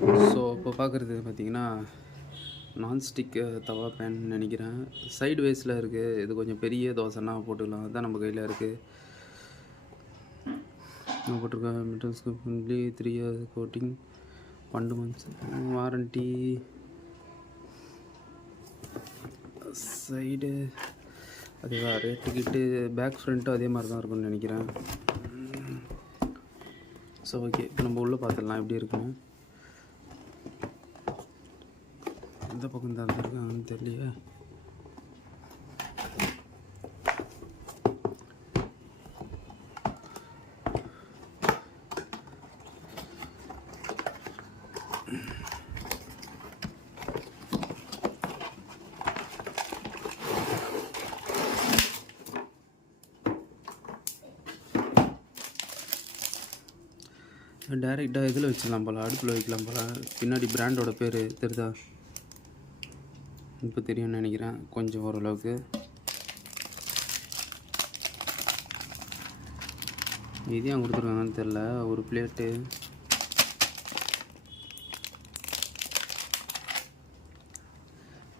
So இப்போ பார்க்குறது பார்த்தீங்கன்னா நான்ஸ்டிக் தவா பேன் நினைக்கிறேன். சைடு வேஸில் இருக்குது. இது கொஞ்சம் பெரிய தோசைன்னா போட்டுக்கலாம். அதுதான் நம்ம கையில் இருக்குது. போட்டிருக்கேன் metal scoop only 3 years coating 12 months warranty. Side அதேவா ரேட்டு கிட்டு பேக் ஃப்ரண்ட்டும் அதே மாதிரி தான் இருக்கும்னு நினைக்கிறேன். ஸோ ஓகே, இப்போ நம்ம உள்ளே பார்த்துடலாம் எப்படி இருக்குன்னு. எந்த பக்கம் திறந்துருக்காங்கன்னு தெரியலையே. டைரெக்டாக இதில் வச்சிடலாம் போல், அடுப்பில் வைக்கலாம் போல். பின்னாடி பிராண்டோட பேர் தெரியுதா? இப்போ தெரியும்னு நினைக்கிறேன் கொஞ்சம் ஓரளவுக்கு. இதையும் கொடுத்துருக்காங்கன்னு தெரில. ஒரு பிளேட்டு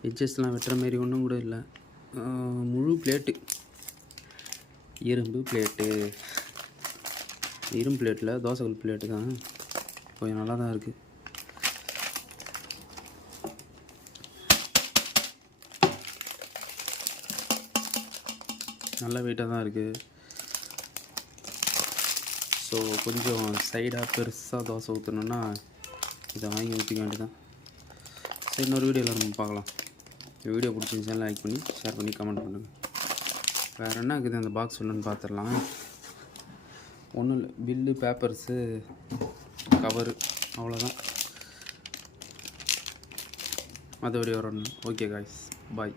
எட்ஜஸ்லாம் வெட்டுற மாரி ஒன்றும் கூட இல்லை. முழு பிளேட்டு இரும்பு பிளேட்டு. இரும்பு பிளேட்டில் தோசைக்கல் பிளேட்டு தான். கொஞ்சம் நல்லா தான் இருக்குது. நல்ல வெயிட்டாக தான் இருக்குது. ஸோ கொஞ்சம் சைடாக பெருசாக தோசை ஊற்றணுன்னா இதை வாங்கி ஊற்றிக்க வேண்டியதான். சரி, இன்னொரு வீடியோவில் நம்ம பார்க்கலாம். இந்த வீடியோ பிடிச்சிருந்துச்சுன்னா லைக் பண்ணி ஷேர் பண்ணி கமெண்ட் பண்ணுங்கள். வேறு என்ன இருக்குது அந்த பாக்ஸ் ஒன்றுன்னு பார்த்துடலாம். ஒன்றும் இல்லை, பில்லு, பேப்பர்ஸு, கவரு, அவ்வளோதான். மற்றபடி வரணும். ஓகே காய்ஸ், பாய்.